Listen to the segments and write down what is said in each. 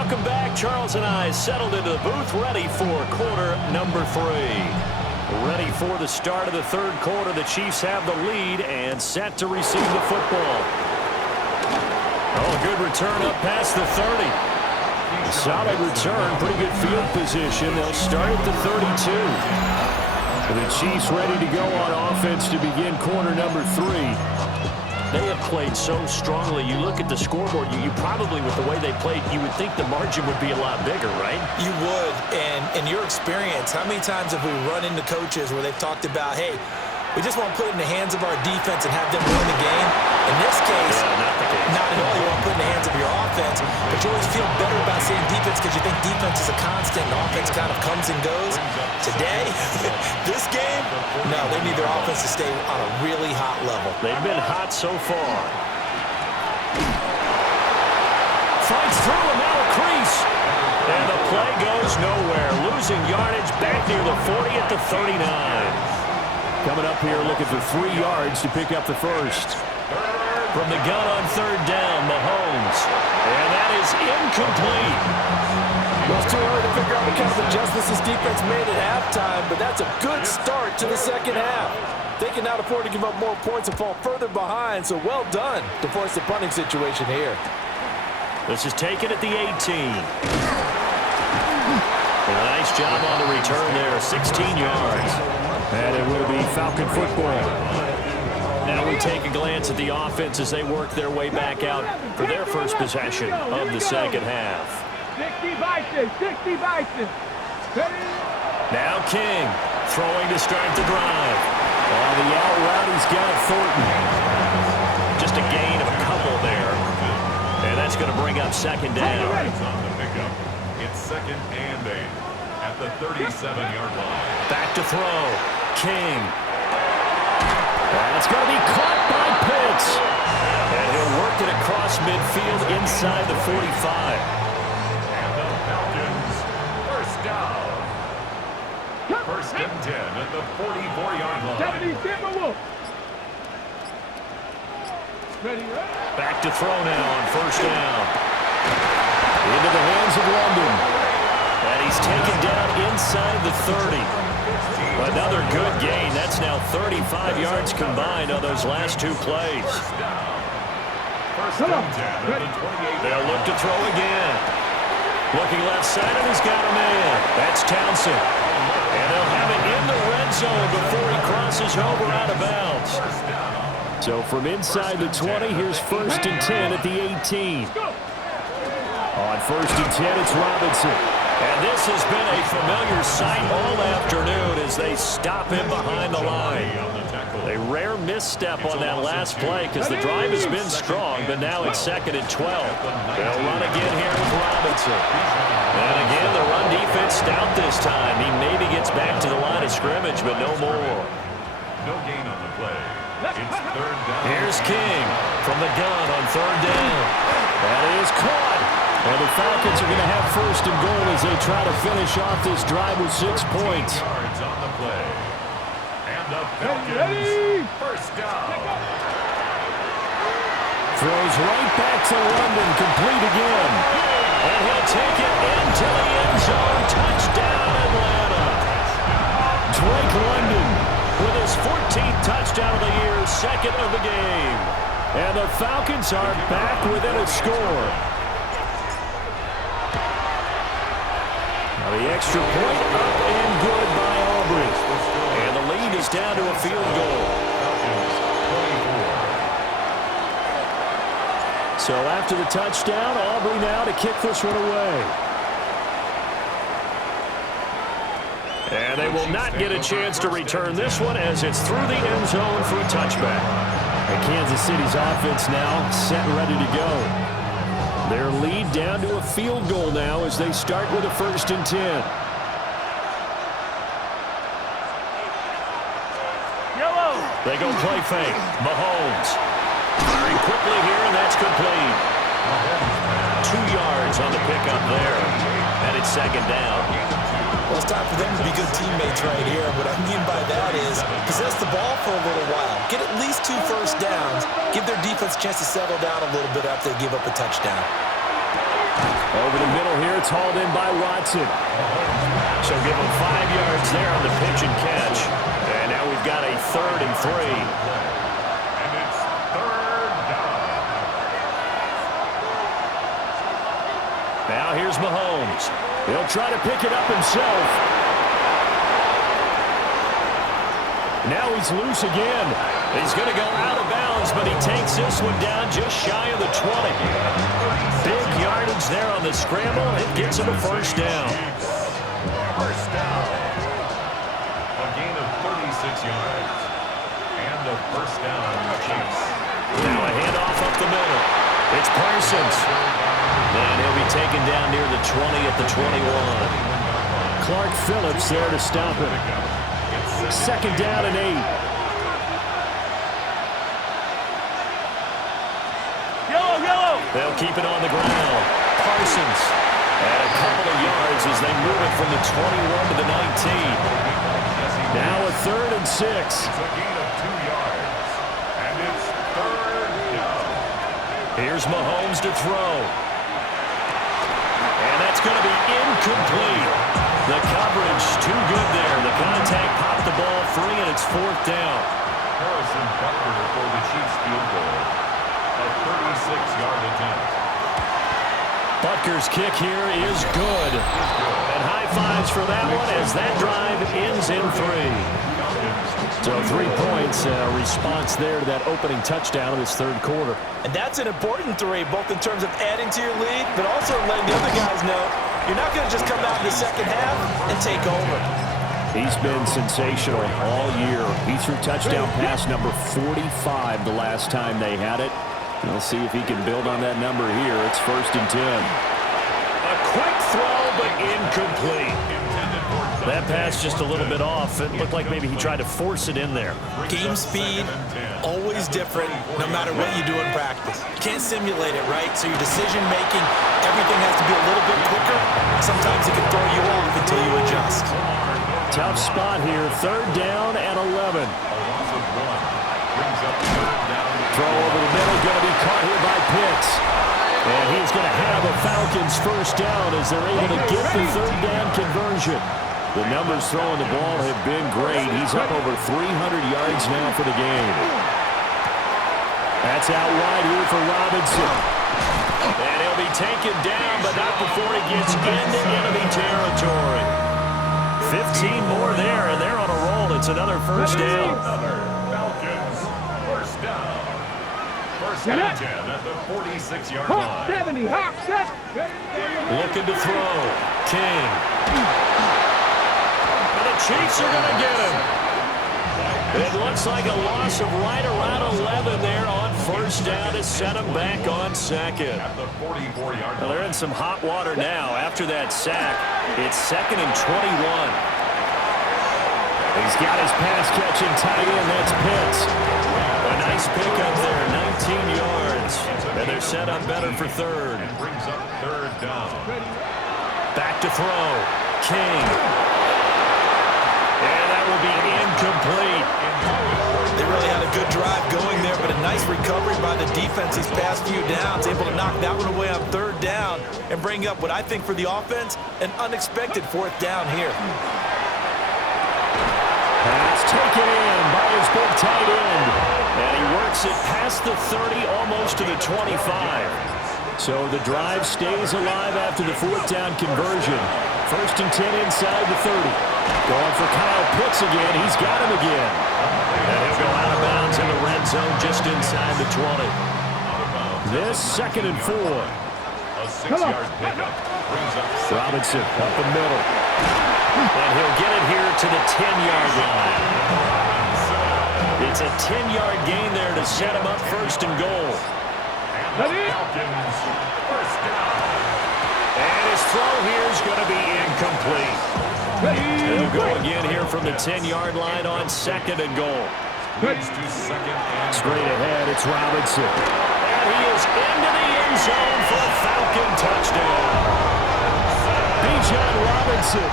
Welcome back. Charles and I settled into the booth, ready for quarter number 3. Ready for the start of the third quarter. The Chiefs have the lead and set to receive the football. Oh, good return up past the 30. Solid return, pretty good field position. They'll start at the 32. The Chiefs ready to go on offense to begin quarter number 3. They have played so strongly. You look at the scoreboard, you probably, with the way they played, you would think the margin would be a lot bigger, right? You would. And in your experience, how many times have we run into coaches where they've talked about, hey, we just want to put it in the hands of our defense and have them win the game? In this case, not at all. You want to put it in the hands of your offense, but you always feel better about saying defense because you think defense is a constant and offense kind of comes and goes. Today, this game, no, they need their offense to stay on a really hot level. They've been hot so far. Fights through and now a crease. And the play goes nowhere. Losing yardage back near the 40 at the 39. Coming up here looking for 3 yards to pick up the first. From the gun on third down, Mahomes. And that is incomplete. Well, it's too early to figure out what kind of adjustments this defense made at halftime, but that's a good start to the second half. They can now afford to give up more points and fall further behind, so well done to force the punting situation here. This is taken at the 18. A nice job on the return there, 16 yards. And it will be Falcon football. Now we take a glance at the offense as they work their way back out for their first possession of the second half. 60 Bison. Now King throwing to start the drive. On the out route, he's got Thornton. Just a gain of a couple there. And that's going to bring up second down. On the pickup. It's second and 8 at the 37-yard line. Back to throw. King. And it's going to be caught by Pitts. And he'll work it across midfield inside the 45. And the Falcons, first down. First and 10 at the 44-yard line. Back to throw now on first down. Into the hands of London. And he's taken down inside the 30. Another good gain. That's now 35 yards combined on those last 2 plays. First and 10 at the 28. They'll look to throw again. Looking left side, and he's got a man. That's Townsend. And they'll have it in the red zone before he crosses over out of bounds. So from inside the 20, here's first and 10 at the 18. On first and 10, it's Robinson. And this has been a familiar sight all afternoon as they stop him behind the line. A rare misstep on that last play because the drive has been strong, but now it's second and 12. They'll run again here with Robinson. And again, the run defense stout this time. He maybe gets back to the line of scrimmage, but no more. No gain on the play. It's third down. Here's King from the gun on third down. That is caught. And the Falcons are going to have first and goal as they try to finish off this drive with 6 points. Yards on the play. And the Falcons, first down. Throws right back to London, complete again. And he'll take it into the end zone. Touchdown, Atlanta. Drake London with his 14th touchdown of the year, second of the game. And the Falcons are back within a score. The extra point up and good by Aubrey. And the lead is down to a field goal. So after the touchdown, Aubrey now to kick this one away. And they will not get a chance to return this one as it's through the end zone for a touchback. And Kansas City's offense now set and ready to go. Their lead down to a field goal now as they start with a first and 10. They go play fake. Mahomes. Firing quickly here, and that's complete. 2 yards on the pickup there. And it's second down. Well, it's time for them to be good teammates right here. What I mean by that is possess the ball for a little while. Get at least 2 first downs. Give their defense a chance to settle down a little bit after they give up a touchdown. Over the middle It's hauled in by Watson. So give him 5 yards there on the pitch and catch. And now we've got a 3rd and 3. And it's 3rd down. Now here's Mahomes. He'll try to pick it up himself. Now he's loose again. He's going to go out of bounds, but he takes this one down just shy of the 20. Big yardage there on the scramble. It gets him a 1st down. 1st down. A gain of 36 yards. And a 1st down Chiefs. Now a handoff up the middle. It's Parsons. And he'll be taken down near the 20 at the 21. Clark Phillips there to stop him. 2nd down and 8. Yellow. They'll keep it on the ground. Parsons at a couple of yards as they move it from the 21 to the 19. Now a 3rd and 6. It's a gain of 2 yards. And it's 3rd down. Here's Mahomes to throw. And that's going to be incomplete. The coverage too good there. The contact popped the ball free, and it's 4th down. Harrison Butker for the Chiefs field goal. A 36-yard attempt. Butker's kick here is good. And high fives for that one as that drive ends in 3. So 3 points, response there to that opening touchdown of this 3rd quarter. And that's an important 3, both in terms of adding to your lead, but also letting the other guys know you're not going to just come out in the 2nd half and take over. He's been sensational all year. He threw touchdown pass number 45 the last time they had it. We'll see if he can build on that number here. It's 1st and 10. A quick throw, but incomplete. That pass just a little bit off. It looked like maybe he tried to force it in there. Game speed, always different, no matter what you do in practice. You can't simulate it, right? So your decision-making, everything has to be a little bit quicker. Sometimes it can throw you off until you adjust. Tough spot here. 3rd down and 11. Throw over the middle, going to be caught here by Pitts. And he's going to have a Falcons 1st down as they're able to get the 3rd down conversion. The numbers throwing the ball have been great. He's up over 300 yards now for the game. That's out wide here for Robinson. And he'll be taken down, but not before he gets into enemy territory. 15 more there, and they're on a roll. It's another 1st down. Falcons 1st down. 1st and 10 at the 46-yard line. 70, hop, set. Looking to throw. King. And the Chiefs are going to get him. It looks like a loss of right around 11 there on 1st down to set him back on 2nd. At the 44-yard line. They're in some hot water now. After that sack, it's 2nd and 21. He's got his pass-catching tight end. That's Pitts. A nice pickup there, 19 yards. And they're set up better for 3rd. And brings up 3rd down. Back to throw. King. And that will be incomplete. They really had a good drive going there, but a nice recovery by the defense these past few downs, able to knock that one away on 3rd down and bring up what I think for the offense, an unexpected 4th down here. Pass taken in by his big tight end. And he works it past the 30, almost to the 25. So the drive stays alive after the 4th down conversion. 1st and 10 inside the 30. Going for Kyle Pitts again. He's got him again. And he'll go out of bounds in the red zone just inside the 20. This 2nd and 4. A 6-yard pickup brings up Robinson up the middle. And he'll get it here to the 10-yard line. It's a 10-yard gain there to set him up 1st and goal. And the Falcons 1st down. And his throw here is going to be incomplete. He'll go again here from the 10-yard line on 2nd and goal. Leads to 2nd and Straight ahead, it's Robinson. And he is into the end zone for a Falcon touchdown. Bijan Robinson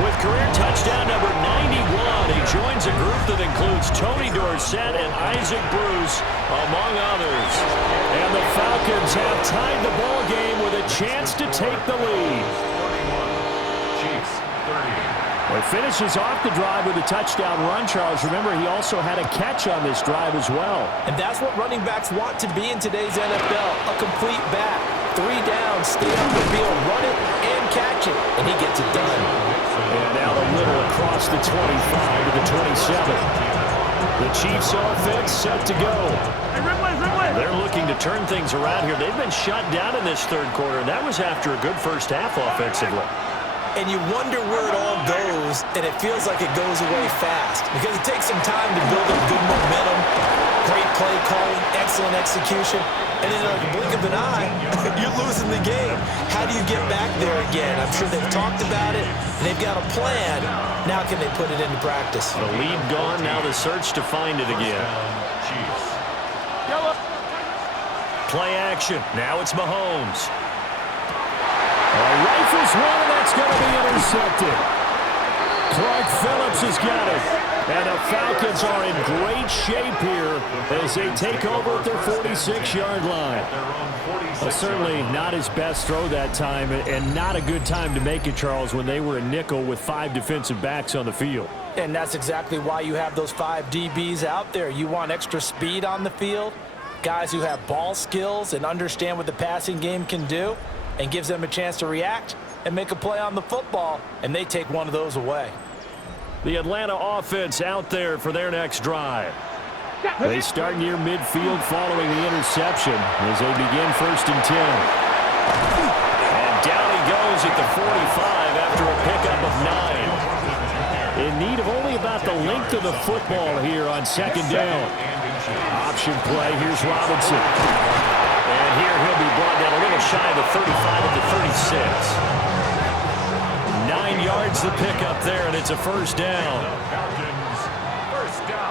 With career touchdown number 91, he joins a group that includes Tony Dorsett and Isaac Bruce, among others. And the Falcons have tied the ball game with a chance to take the lead. Chiefs 30. Well, he finishes off the drive with a touchdown run, Charles. Remember, he also had a catch on this drive as well. And that's what running backs want to be in today's NFL, a complete back. 3 downs, stay up the field, run it, and catch it, and he gets it done. And now the middle across the 25 to the 27. The Chiefs offense set to go. They're looking to turn things around here. They've been shut down in this third quarter, and that was after a good first half offensively. And you wonder where it all goes, and it feels like it goes away fast because it takes some time to build up good momentum, great play calling, excellent execution, and in a blink of an eye, you're losing the game. How do you get back there again? I'm sure they've talked about it, and they've got a plan. Now can they put it into practice? The lead gone, now the search to find it again. Chiefs. Play action. Now it's Mahomes. Rifles one, and that's going to be intercepted. Clark Phillips has got it. And the Falcons are in great shape here as they take over at their 46-yard line. Well, certainly not his best throw that time, and not a good time to make it, Charles, when they were a nickel with 5 defensive backs on the field. And that's exactly why you have those 5 DBs out there. You want extra speed on the field, guys who have ball skills and understand what the passing game can do, and gives them a chance to react and make a play on the football, and they take one of those away. The Atlanta offense out there for their next drive. They start near midfield following the interception as they begin 1st and 10. And down he goes at the 45 after a pickup of 9. In need of only about the length of the football here on 2nd down. Option play, here's Robinson. And here he'll be brought down a little shy of the 35 at the 36. 9 yards the pickup there, and it's a 1st down. Falcons, 1st down.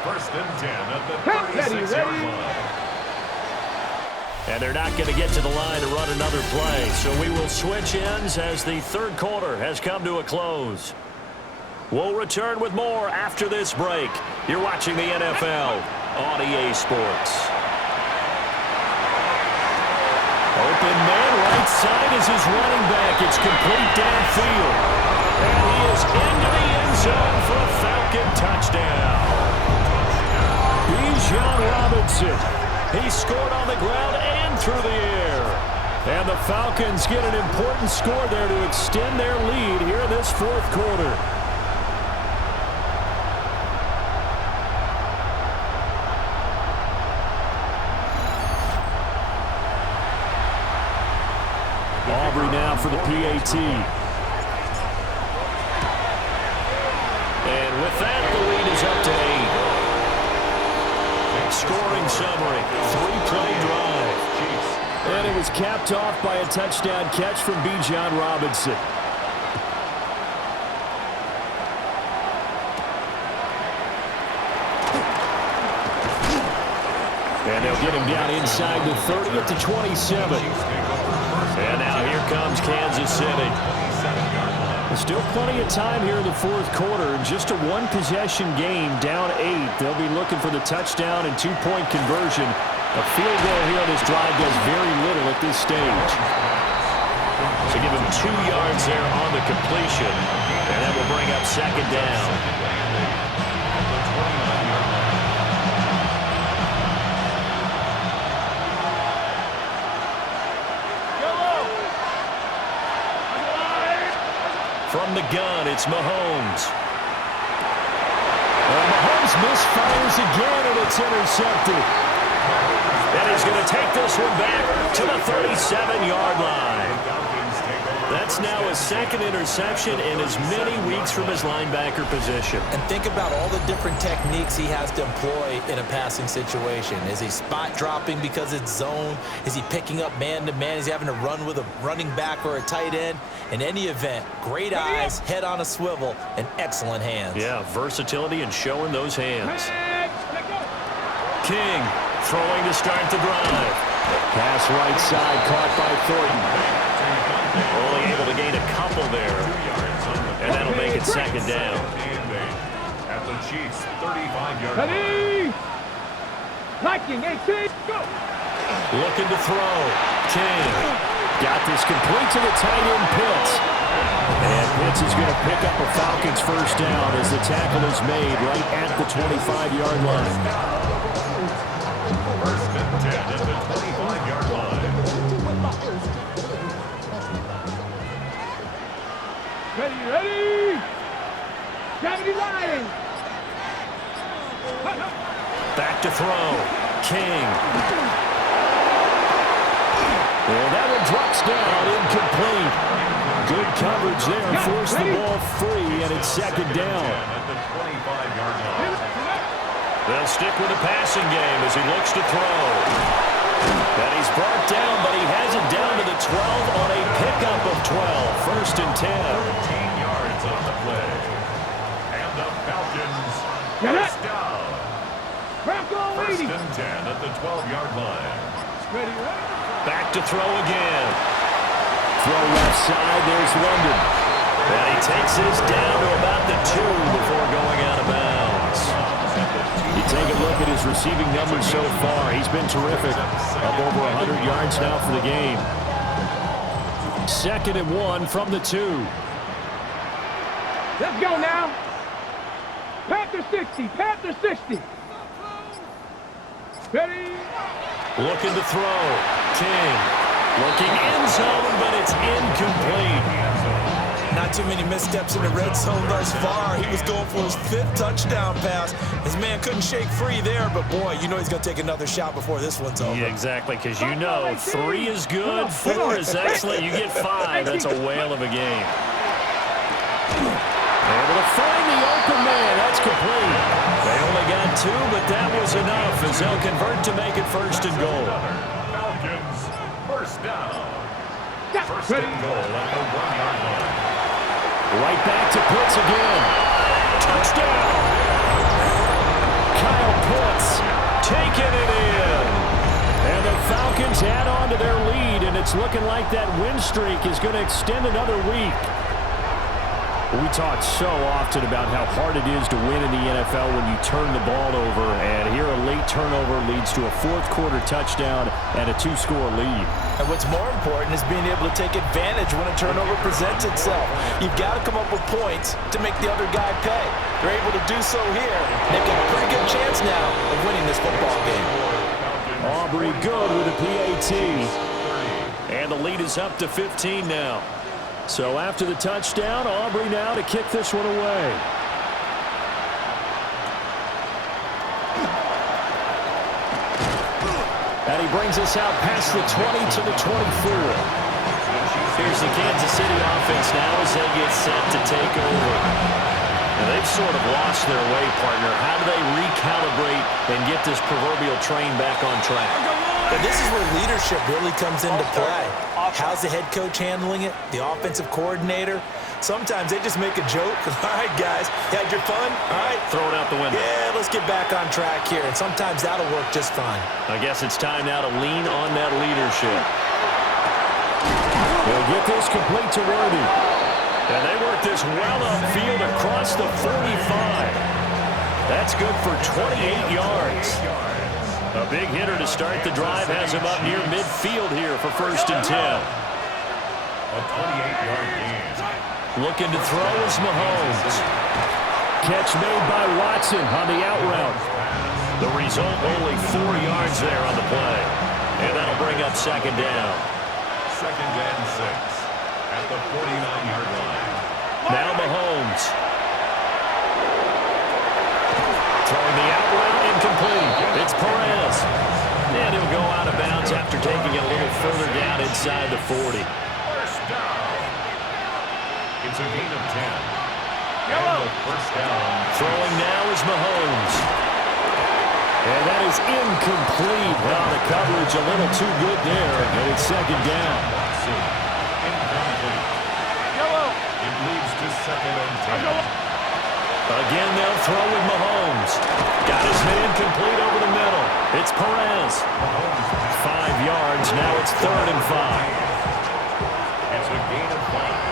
1st and 10 at the 36-yard line. And they're not going to get to the line to run another play, so we will switch ends as the third quarter has come to a close. We'll return with more after this break. You're watching the NFL on EA Sports. Open man, right side is his running back. It's complete downfield. And he is into the end zone for a Falcon touchdown. Bijan Robinson. He scored on the ground and through the air. And the Falcons get an important score there to extend their lead here in this 4th quarter. Aubrey now for the PAT. And with that, the lead is up to 8. Scoring summary, 3-play drive. And it was capped off by a touchdown catch from Bijan Robinson. And they'll get him down inside the 30 at the 27. And now here comes Kansas City. There's still plenty of time here in the 4th quarter. Just a 1-possession game, down 8. They'll be looking for the touchdown and 2-point conversion. A field goal here on this drive does very little at this stage. So give him 2 yards there on the completion. And that will bring up 2nd down. From the gun, it's Mahomes. And Mahomes misfires again, and it's intercepted. And he's going to take this one back to the 37-yard line. That's now his 2nd interception in as many weeks from his linebacker position. And think about all the different techniques he has to employ in a passing situation. Is he spot dropping because it's zone? Is he picking up man-to-man? Is he having to run with a running back or a tight end? In any event, great eyes, head on a swivel, and excellent hands. Yeah, versatility and showing those hands. King throwing to start the drive. Pass right side, caught by Thornton. Only able to gain a couple there. And that'll make it second down. At the Chiefs' 35-yard line. Ready? Liking, 18, go! Looking to throw. King. Got this complete to the tight end, Pitts. And Pitts is going to pick up a Falcons first down as the tackle is made right at the 25-yard line. First and 10 at the 25-yard line. Ready? Gravity line! Back to throw. King. And that one drops down, incomplete. Good coverage there, forced the ball free, and it's second down. At the 25-yard line. They'll stick with the passing game as he looks to throw. And he's brought down, but he has it down to the 12 on a pickup of 12. First and 10. 13 yards on the play. And the Falcons first down. First and 10 at the 12-yard line. Ready? Back to throw again. Throw left side, there's London. And he takes this down to about the 2 before going out of bounds. You take a look at his receiving numbers so far. He's been terrific. Up over 100 yards now for the game. Second and 1 from the 2. Let's go now. Panther 60, Panther 60. Ready? Looking to throw. King. Looking end zone, but it's incomplete. Not too many missteps in the red zone thus far. He was going for his 5th touchdown pass. His man couldn't shake free there, but boy, you know he's going to take another shot before this one's over. Yeah, exactly, because you know 3 is good, 4 is excellent. You get 5, that's a whale of a game. Able to find the open man. That's complete. They only got 2, but that was enough as they'll convert to make it first and goal. Falcons first down. First and goal at the 1-yard line. Right back to Pitts again. Touchdown. Kyle Pitts taking it in. And the Falcons add on to their lead, and it's looking like that win streak is going to extend another week. We talk so often about how hard it is to win in the NFL when you turn the ball over, and here a late turnover leads to a fourth-quarter touchdown and a 2-score lead. And what's more important is being able to take advantage when a turnover presents itself. You've got to come up with points to make the other guy pay. They're able to do so here. They've got a pretty good chance now of winning this football game. Aubrey good with a PAT. And the lead is up to 15 now. So after the touchdown, Aubrey now to kick this one away. And he brings us out past the 20 to the 24. Here's the Kansas City offense now as they get set to take over. Now they've sort of lost their way, partner. How do they recalibrate and get this proverbial train back on track? But this is where leadership really comes into play. How's the head coach handling it? The offensive coordinator? Sometimes they just make a joke. All right, guys, you had your fun? All right. Throw it out the window. Yeah, let's get back on track here. And sometimes that'll work just fine. I guess it's time now to lean on that leadership. They'll get this complete to Worthy. And they work this well upfield across the 45. That's good for 28 yards. A big hitter to start the drive has him up near midfield here for first and 10. A 28-yard gain. Looking to throw is Mahomes. Catch made by Watson on the out route. The result, only 4 yards there on the play. And that'll bring up second down. Second and 6 at the 49-yard line. Now Mahomes. Throwing the out route, incomplete. It's Perez. And he'll go out of bounds after taking it a little further down inside the 40. First down. It's a gain of 10. And the first down. Throwing now is Mahomes. And that is incomplete. Well, the coverage a little too good there. And it's second down. Incomplete. It leads to second and 10. Again, they'll throw with Mahomes. Got his man complete over the middle. It's Perez. 5 yards. Now it's third and 5. It's a gain of 5.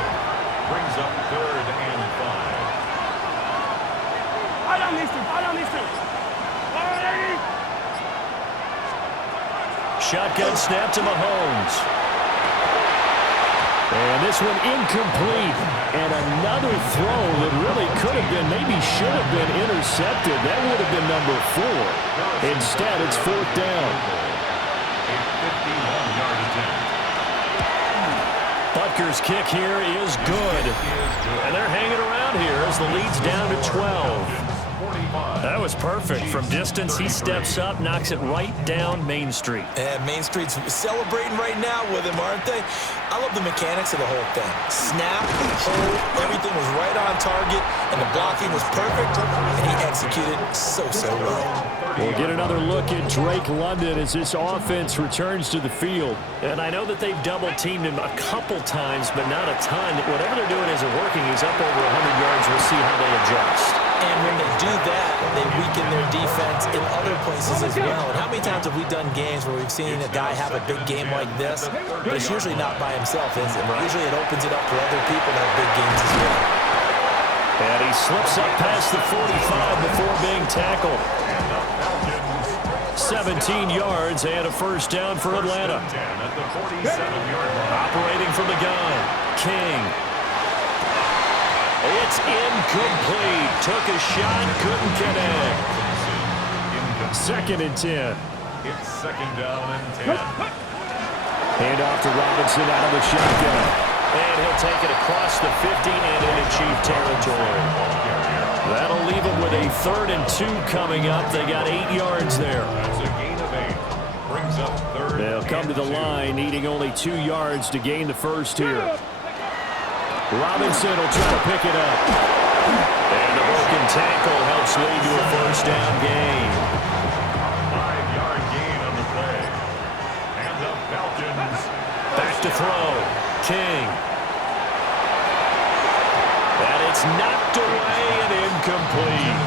shotgun snap to Mahomes. And this one incomplete. And another throw that really could have been, maybe should have been intercepted. That would have been number 4. Instead, it's 4th down. A 51-yard attempt. Butker's kick here is good. And they're hanging around here as the lead's down to 12. That was perfect. From distance, he steps up, knocks it right down Main Street. And Main Street's celebrating right now with him, aren't they? I love the mechanics of the whole thing. Snap, hold, everything was right on target, and the blocking was perfect, and he executed so well. We'll get another look at Drake London as this offense returns to the field. And I know that they've double-teamed him a couple times, but not a ton. Whatever they're doing isn't working. He's up over 100 yards. We'll see how they adjust. And when they do that, they weaken their defense in other places as well. And how many times have we done games where we've seen a guy have a big game like this, but it's usually not by himself, is it? Usually it opens it up for other people to have big games as well. And he slips up past the 45 before being tackled. 17 yards and a first down for Atlanta. Operating from the gun, King. It's incomplete. Took a shot, couldn't connect. 2nd and 10. It's 2nd down and 10. Hand off to Robinson out of the shotgun. And he'll take it across the 50 and into Chief territory. That'll leave them with a 3rd and 2 coming up. They got 8 yards there. That's a gain of 8. Brings up 3rd. They'll come to the line, needing only 2 yards to gain the first here. Robinson will try to pick it up. And the broken tackle helps lead to a first down gain. 5-yard gain on the play. And the Falcons. Back to throw. King. And it's knocked away and incomplete.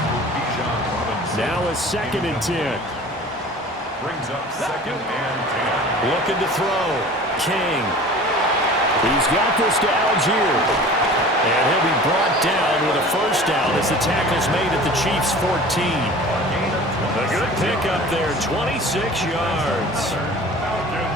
Now a 2nd and 10. Brings up 2nd and 10. Looking to throw. King. He's got this to Algier. And he'll be brought down with a first down as the tackle's made at the Chiefs' 14. A good pickup there, 26 yards.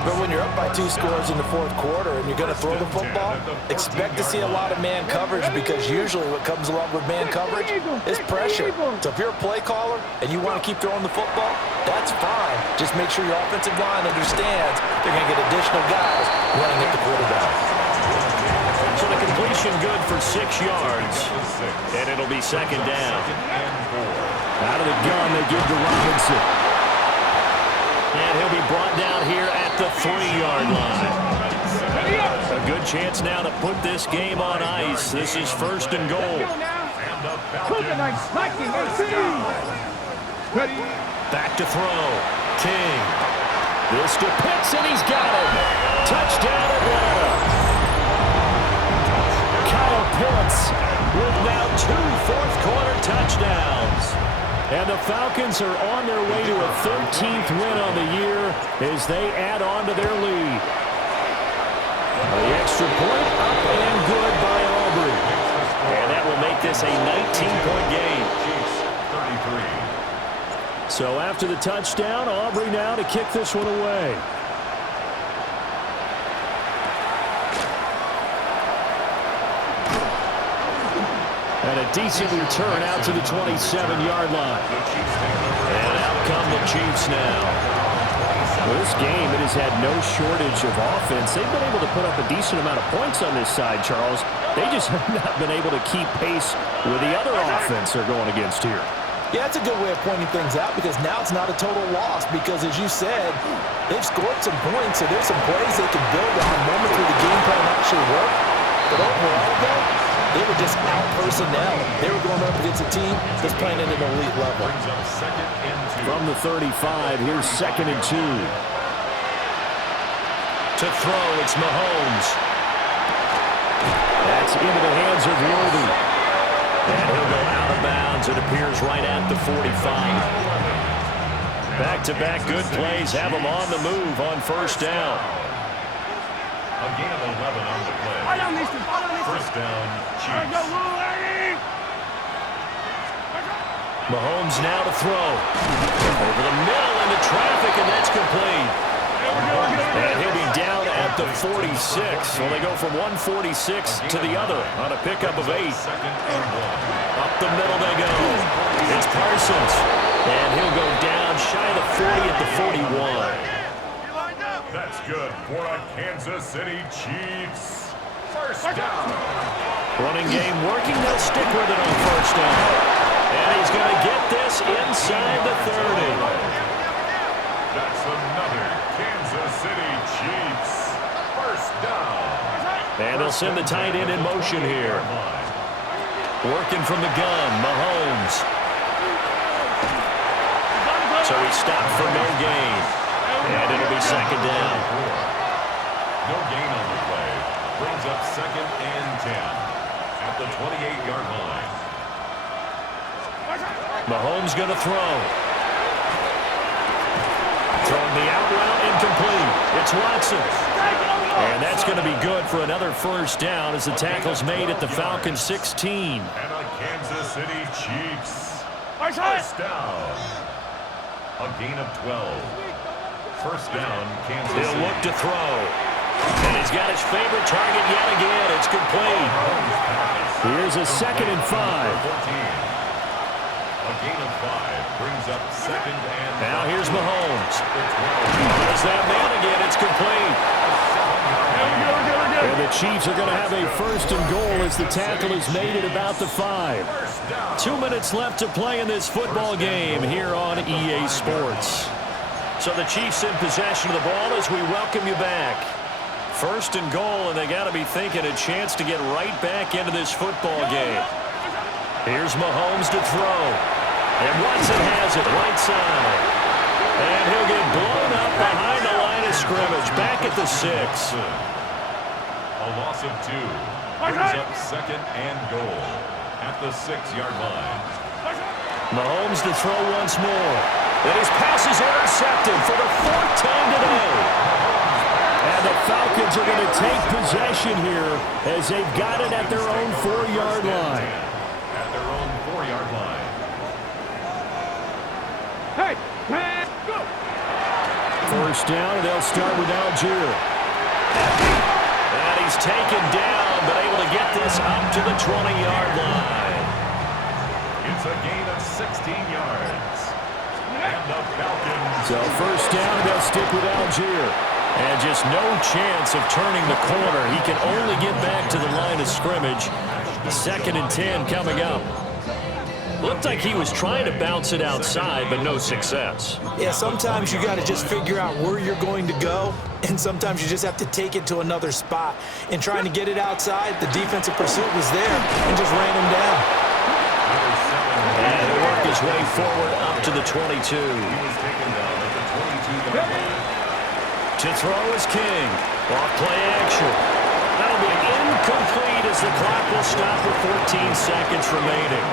But when you're up by 2 scores in the 4th quarter and you're going to throw the football, expect to see a lot of man coverage, because usually what comes along with man coverage is pressure. So if you're a play caller and you want to keep throwing the football, that's fine. Just make sure your offensive line understands they're going to get additional guys running at the quarterback. So the completion good for 6 yards. And it'll be 2nd down. Out of the gun, they give to Robinson. And he'll be brought down here at the 3-yard line. A good chance now to put this game on ice. This is 1st and goal. Back to throw. King. This to Pitts, and he's got him. Touchdown, Atlanta. Kyle Pitts with now 2 fourth-quarter touchdowns. And the Falcons are on their way to a 13th win on the year as they add on to their lead. The extra point up and good by Aubrey. And that will make this a 19-point game. So after the touchdown, Aubrey now to kick this one away. And a decent return out to the 27-yard line. And out come the Chiefs now. Well, this game, it has had no shortage of offense. They've been able to put up a decent amount of points on this side, Charles. They just have not been able to keep pace with the other offense they're going against here. Yeah, that's a good way of pointing things out, because now it's not a total loss, because as you said, they've scored some points, so there's some plays they can build on moments where the game plan actually worked. But overall, though, they were just out personnel. They were going up against a team that's playing at an elite level. From the 35, here's 2nd and 2. To throw, it's Mahomes. That's into the hands of Worthy. And he'll go out of bounds. It appears right at the 45. Back-to-back good plays have them on the move on first down. A gain of 11 on the play. First down, Chiefs. Mahomes now to throw. Over the middle into traffic, and that's complete. And he'll be down at the 46. So they go from 146 to the other on a pickup of 8. Up the middle they go. It's Parsons. And he'll go down shy of the 40 at the 41. That's good for the Kansas City Chiefs. First down. Running game working. They'll stick with it on first down. And he's going to get this inside the 30. That's another Kansas City Chiefs. First down. And they'll send the tight end in motion here. Working from the gun, Mahomes. So he stopped for no gain. And it'll be second down. No gain on the play. Brings up second and 10 at the 28-yard line. Mahomes going to throw. Throwing the out route, incomplete. It's Watson. And that's going to be good for another first down as the tackle's made at the Falcons 16. And the Kansas City Chiefs. First down. A gain of 12. First down, Kansas City. He'll look to throw. And he's got his favorite target yet again. It's complete. Here's a 2nd and 5. A gain of 5 brings up second and 5. Now here's Mahomes. There's that man again. It's complete. And the Chiefs are going to have a 1st and goal as the tackle is made at about the 5. 2 minutes left to play in this football game here on EA Sports. So the Chiefs in possession of the ball as we welcome you back. 1st and goal, and they got to be thinking a chance to get right back into this football game. Here's Mahomes to throw. And Watson has it right side. And he'll get blown up behind the line of scrimmage. Back at the 6. A loss of 2. Brings up second and goal at the 6-yard line. Mahomes to throw once more. And his pass is intercepted for the 4th time today. And the Falcons are going to take possession here as they've got it at their own 4-yard line. At their own 4-yard line. Hey, go! First down, they'll start with Algier. And he's taken down, but able to get this up to the 20-yard line. It's a gain of 16 yards. And the Falcons. So first down, they'll stick with Algier. And just no chance of turning the corner. He can only get back to the line of scrimmage. 2nd and 10 coming up. Looked like he was trying to bounce it outside, but no success. Yeah, sometimes you got to just figure out where you're going to go, and sometimes you just have to take it to another spot. In trying to get it outside, the defensive pursuit was there and just ran him down. And he'll work his way forward up to the 22. He was taken down at the 22-yard line. To throw is King. Off play action. That'll be incomplete as the clock will stop with 14 seconds remaining.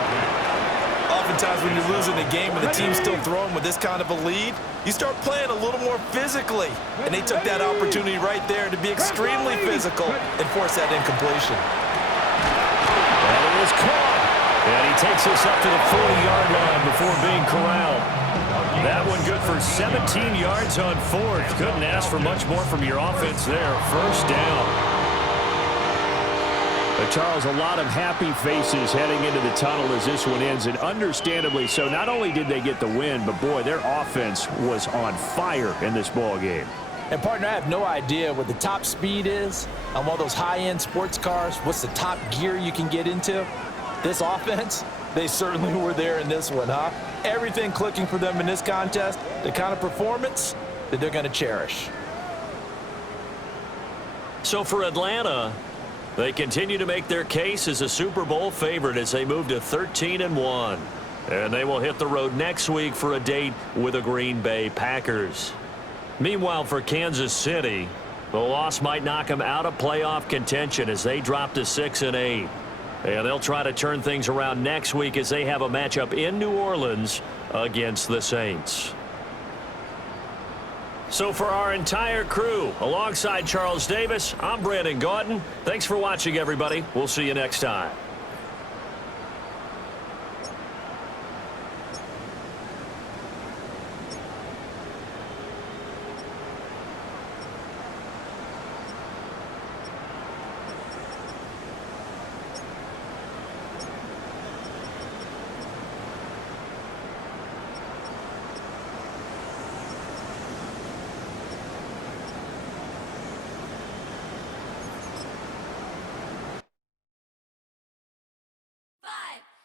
Oftentimes when you're losing a game and the team's still throwing with this kind of a lead, you start playing a little more physically. And they took that opportunity right there to be extremely physical and force that incompletion. And it is caught. And he takes us up to the 40-yard line before being corralled. That one good for 17 yards on 4th. Couldn't ask for much more from your offense there. First down. But Charles, a lot of happy faces heading into the tunnel as this one ends, and understandably so. Not only did they get the win, but boy, their offense was on fire in this ball game. And partner, I have no idea what the top speed is on one of those high-end sports cars. What's the top gear you can get into? This offense, they certainly were there in this one, huh? Everything clicking for them in this contest, the kind of performance that they're going to cherish. So for Atlanta, they continue to make their case as a Super Bowl favorite as they move to 13-1. And they will hit the road next week for a date with the Green Bay Packers. Meanwhile, for Kansas City, the loss might knock them out of playoff contention as they drop to 6-8. And they'll try to turn things around next week as they have a matchup in New Orleans against the Saints. So for our entire crew, alongside Charles Davis, I'm Brandon Gaudin. Thanks for watching, everybody. We'll see you next time.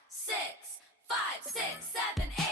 6, 5, 6, 7, 8.